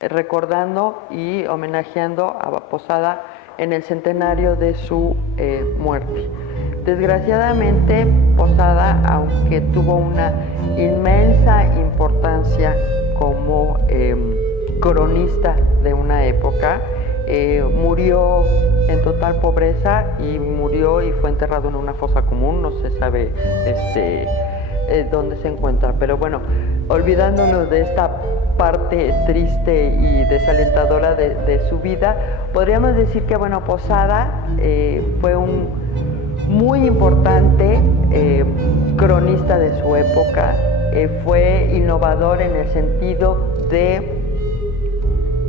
recordando y homenajeando a Posada en el centenario de su muerte. Desgraciadamente, Posada, aunque tuvo una inmensa importancia como cronista de una época, murió en total pobreza y murió y fue enterrado en una fosa común. No se sabe dónde se encuentra, pero bueno, olvidándonos de esta parte triste y desalentadora de su vida, podríamos decir que, bueno, Posada fue un muy importante cronista de su época, fue innovador en el sentido de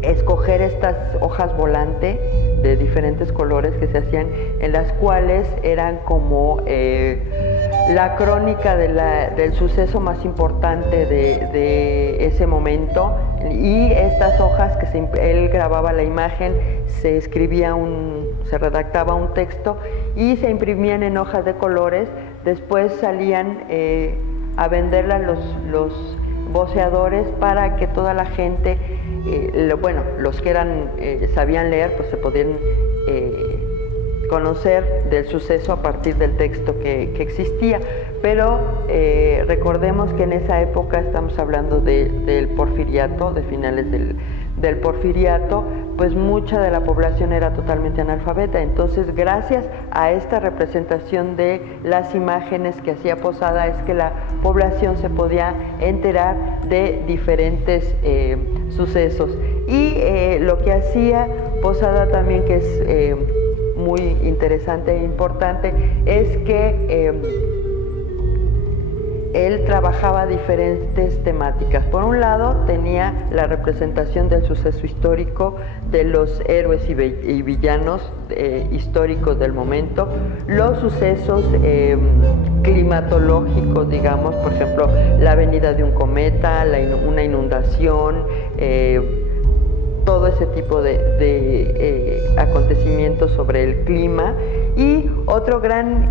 escoger estas hojas volante de diferentes colores que se hacían, en las cuales eran como la crónica del suceso más importante de ese momento, y estas hojas que él grababa la imagen, se redactaba un texto y se imprimían en hojas de colores. Después salían a venderlas los voceadores para que toda la gente, los que sabían leer, pues se podían conocer del suceso a partir del texto que existía. Pero recordemos que en esa época, estamos hablando del Porfiriato, de finales del Porfiriato, pues mucha de la población era totalmente analfabeta. Entonces, gracias a esta representación de las imágenes que hacía Posada, es que la población se podía enterar de diferentes sucesos. Y lo que hacía Posada también, que es muy interesante e importante, es que él trabajaba diferentes temáticas. Por un lado, tenía la representación del suceso histórico, de los héroes y villanos históricos del momento, los sucesos climatológicos, digamos, por ejemplo, la venida de un cometa, una inundación, todo ese tipo de acontecimientos sobre el clima. Y otro gran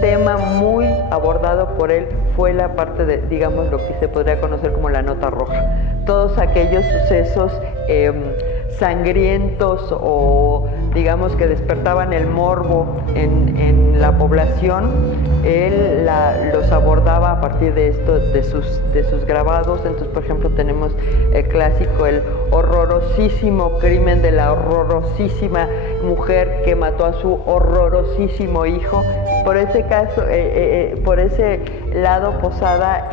tema muy abordado por él fue la parte de, digamos, lo que se podría conocer como la nota roja. Todos aquellos sucesos sangrientos, o digamos que despertaban el morbo en la población, él los abordaba a partir de sus grabados. Entonces, por ejemplo, tenemos el clásico, el horrorosísimo crimen de la horrorosísima mujer que mató a su horrorosísimo hijo. Por ese caso, por ese lado, Posada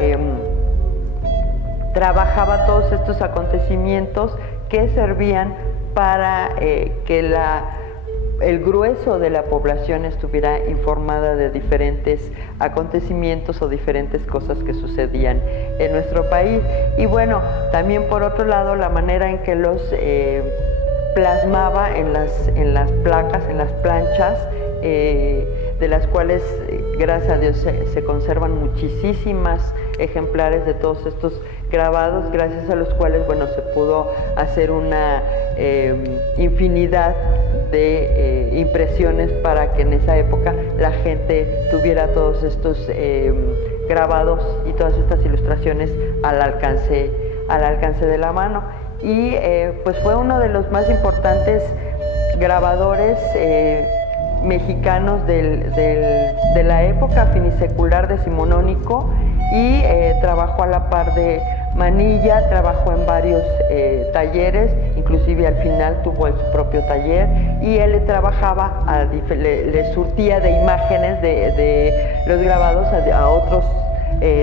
trabajaba todos estos acontecimientos que servían para que el grueso de la población estuviera informada de diferentes acontecimientos o diferentes cosas que sucedían en nuestro país. Y bueno, también por otro lado, la manera en que los plasmaba en las placas, en las planchas, de las cuales, gracias a Dios, se conservan muchísimas ejemplares de todos estos grabados, gracias a los cuales, bueno, se pudo hacer una infinidad de impresiones para que en esa época la gente tuviera todos estos grabados y todas estas ilustraciones al alcance de la mano. Y pues fue uno de los más importantes grabadores mexicanos de la época finisecular decimonónico, y trabajó a la par de Manilla, trabajó en varios talleres, inclusive al final tuvo su propio taller, y él le trabajaba, le surtía de imágenes de los grabados a otros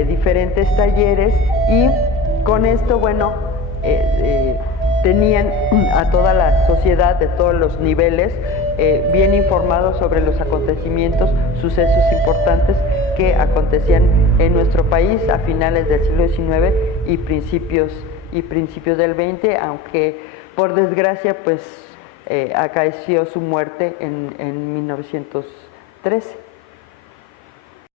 diferentes talleres, y con esto, bueno, tenían a toda la sociedad de todos los niveles bien informados sobre los acontecimientos, sucesos importantes que acontecían en nuestro país a finales del siglo XIX y principios del XX, aunque por desgracia pues acaeció su muerte en 1913.